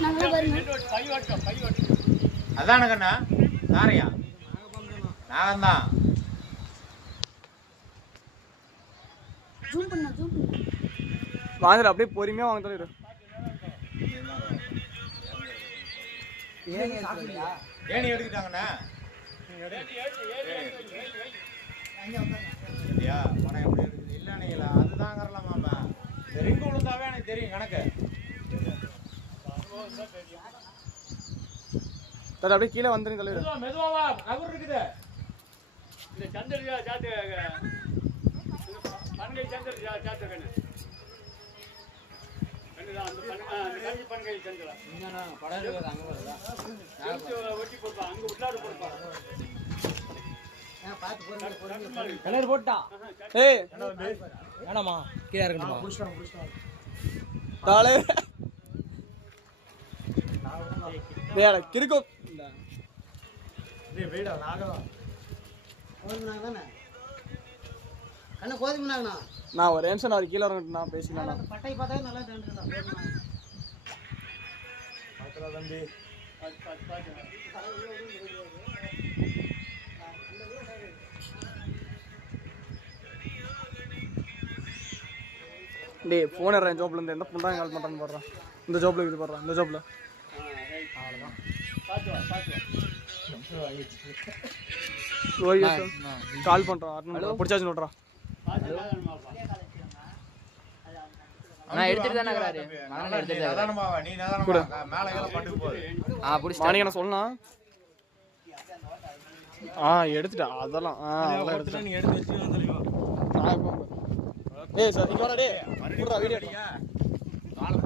நல்லா பாருங்க அதான கண்ணா? சாரையா? நாகம்தான் ஜூம் பண்ண ஜூம் பண்ண. வாங்குற அப்படியே பொறுமையா வாங்க தலைவர் ஏணி எடுத்துட்டாங்கண்ணா இல்லையா பணம் எப்படி இருக்குது இல்லைண்ணீங்களா அதுதான் கரலாமாப்பா இந்த ரிங்கு விழுந்தாவே எனக்கு தெரியும் கணக்கு. தலை அப்படியே கீழே வந்துருங்க தலைவர் மெதுவா மெதுவாவா கவர் இருக்குது. இந்த சந்திரியா சாத்து பன்கை சந்திர சாத்து கண்ணு கண்ணுதான் அந்த பன் ஆ, அந்த கஞ்சி பன்கை சந்திரா. ஒட்டி கொடுப்பா அங்க உள்ளாடு கொடுப்பா. கலர் போட்டா ஏய். வேணாமா? கீழே இருக்கணுமா தலைவர் டேய் கிறுக்கோ. நான் ஒரு நிமிஷம் நான் கீழே நான் பேசிக்கலாம் பட்டை பார்த்தாவே நல்லா தெரிஞ்சுக்கலாம் டேய் ஃபோன் எடுறேன் ஜாப்ல இருந்து. என்ன பண்ணுறாங்க கால் பண்ணுறான்னு போடுறான் இந்த ஜாப்ல இது போடுறான் இந்த ஜாப்ல கால் பண்ணுறான் பிடிச்சாச்சு நோட்றான் நான் எடுத்துட்டு தானே இருக்கிறாரு. மகன் எடுத்துட்டு தான் அதானமாவா நீ தானமா மேலே கீழே பட்டுக்கு போகுது. ஆ எடுத்துட்டேன். அதெல்லாம் ஆ அதெல்லாம் எடுத்துட்டேன். நீ எடுத்து வச்சு நான் இப்போ- ஏய் சார் வாடா டேய். வீடியோ காலை.